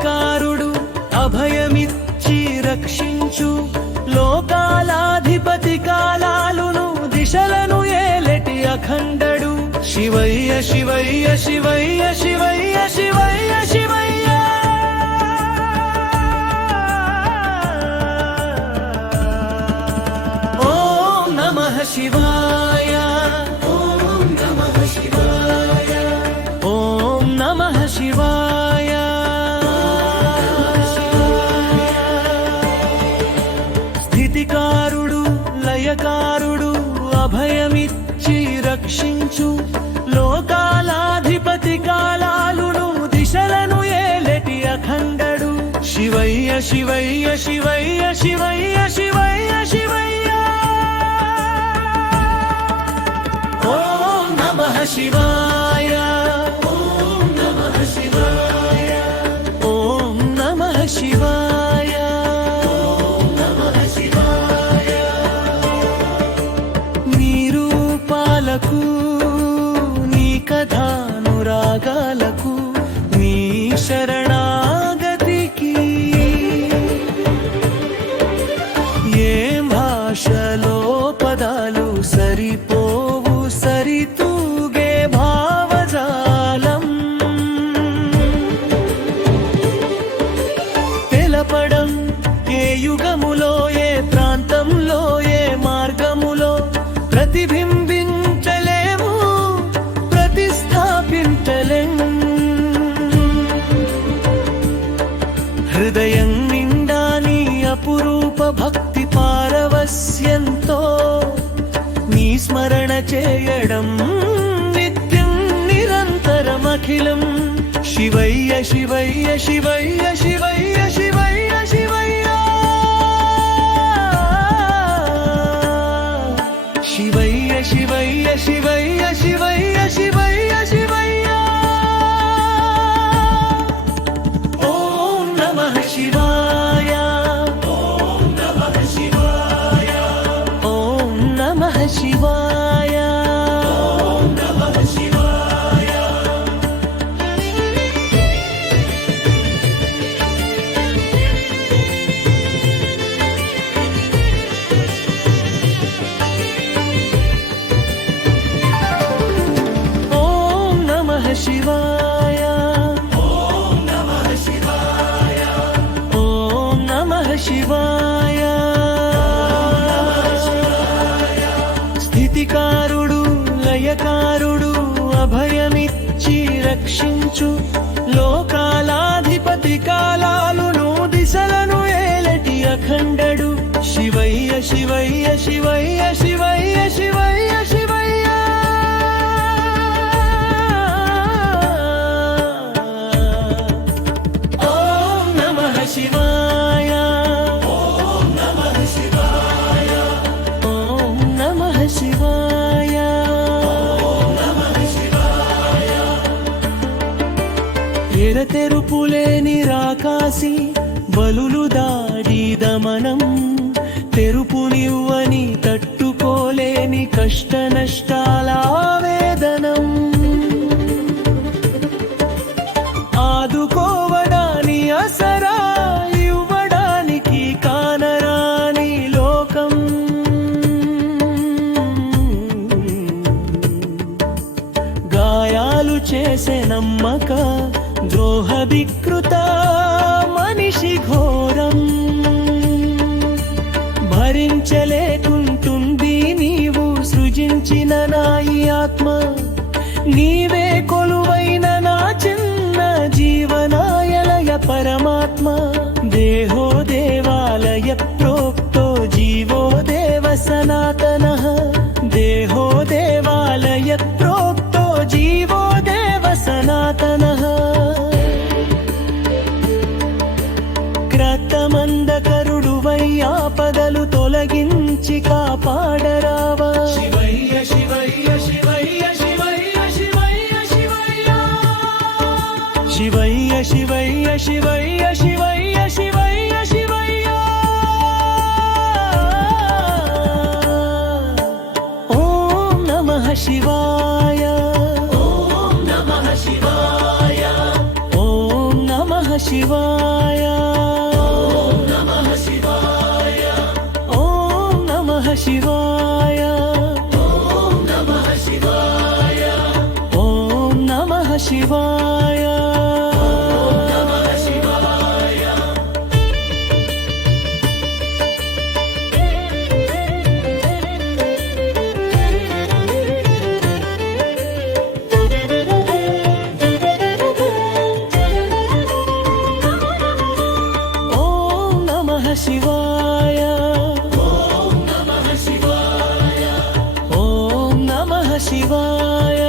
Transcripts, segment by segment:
లయకారుడు అభయమిచ్చి రక్షించు లోకాలాధిపతి కాలాలును దిశలను ఏలెటి అఖండడు శివయ్య శివయ్య శివయ్య శివయ్య శివయ్య శివయ్య ఓం నమః శివాయ ఓం నమః శివాయ ఓం నమః శివాయ స్థితికారుడు లయకారుడు అభయమిచ్చి రక్షించు లోకాలాధిపతి కాలాలును దిశలను ఏలెటి అఖండడు శివయ్య శివయ్య శివయ్య శివయ్య శివయ్య శివయ్య ఓం నమః శివాయ ఓం నమః శివాయ ఓం నమః శివాయ ఓం నమః శివాయ నీ రూపాలకు నీ కథానురాగాలకు నీ శరణాగతికి ఏం భాషలో పదాలు సరిపోవు సరితూగే భావజాలం తెలపడం ఏ యుగములో ఏ ప్రాంతంలో ఏ మార్గములో ప్రతిబింబించలేము ప్రతిస్థాపించలేము హృదయం నిండా నీ అపురూప భక్తి పారవస్యంతో నీ స్మరణ చేయడం నిత్యం నిరంతరం అఖిలం శివయ్య శివయ్య శివయ్య శివయ్య శివయ్య శివయ్య శివయ్య శివయ్య శివయ్య శివయ్య శివయ్య శివయ్య ఓం నమః శివాయ ఓం నమః శివాయ ఓం నమః శివాయ ఓం నమః శివాయ ఓం నమః శివాయ ఓం నమః శివాయ ఓం నమః శివాయ స్థితికారుడు లయకారుడు అభయమిచ్చి రక్షించు లోకాలాధిపతి కాలాలును దిశలను ఏలటి అఖండడు శివయ్య శివయ్య శివయ్య శివయ్య శివయ్య శివయ్య ఓం నమః శివాయ ఓం నమః శివాయ ఓం నమః శివాయ ఓం నమః శివాయ ఎరతెరుపులేని రాకాసి బలులు దాడి దమనం తెరుపునివ్వని తట్టుకోలేని కష్ట నష్టాల ఆవేదనం ఆదుకోవడాని అసరా ఇవ్వడానికి కానరాని లోకం గాయాలు చేసే నమ్మక ద్రోహ వికృత మనిషి ఘోరం భరించలేకుంటుంది నీవు సృజించిన నా ఈ ఆత్మ నీవే కొలువైన నా చిన్న జీవనాయలయ పరమాత్మ దేహో దేవాలయ ప్రోక్తో జీవో దేవ సనాతనః దేహో దేవాలయ ప్రోక్తో జీవో దేవ సనాతనః క్రతమందకరుడు ఆపదలు తొలగించి కాపాడరావా శివయ్య శివయ్య శివయ్య శివయ్య శివయ్య శివయ్య శివయ్య శివయ్య శివయ్య శివయ్య శివయ్య శివయ్య ఓం నమః శివాయ ఓం నమః శివాయ ఓం నమః శివాయ ఓం నమః శివాయ ఓం నమః శివాయ ఓం నమః శివాయ ఓం నమః శివాయ ఓం నమః శివాయ ఓం నమః శివాయ ఓం నమః శివాయ ఓం నమః శివాయ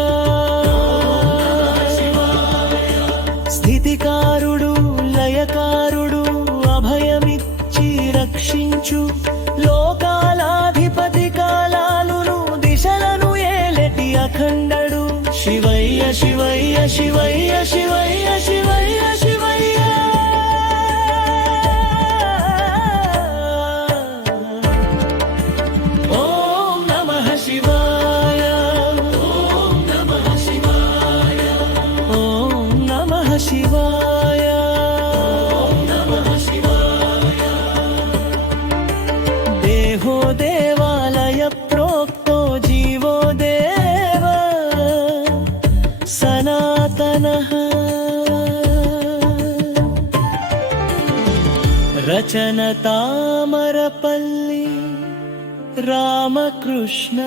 స్థితికారుడు లయకారుడు అభయమిచ్చి రక్షించు లోకాలాధిపతి కాలాలును దిశలను ఏలెటి అఖండడు శివయ్య శివయ్య శివయ్య శివయ్య శివయ్య శివయ్య ఓం నమః శివాయ ఓం నమః శివాయ ఓం నమః శివాయ ఓం నమః శివాయ దేహో దేవాలయ ప్రోక్తో జీవో దేవ సనాతనః రచన తామరపల్లి రామకృష్ణ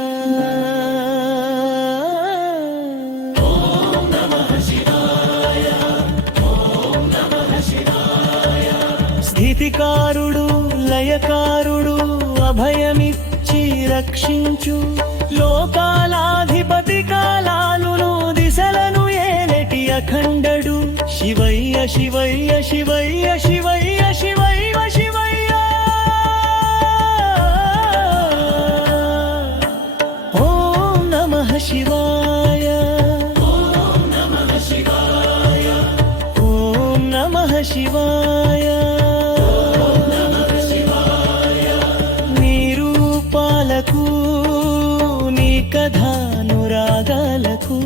ఓం నమః శివాయ ఓం నమః శివాయ స్థితికారుడు లయకారుడు అభయమిచ్చి రక్షించు లోకాలాధిపతి కాలాలును దిశలను ఏలెటి అఖండడు శివయ్య శివయ్య శివయ్య శివయ్య శివయ్య శివయ్య ఓం నమః శివాయ ఓం నమః శివాయ ఓం నమః శివాయ ఓం నమః శివాయ నీ రూపాలకు నీ కథానురాగాలకు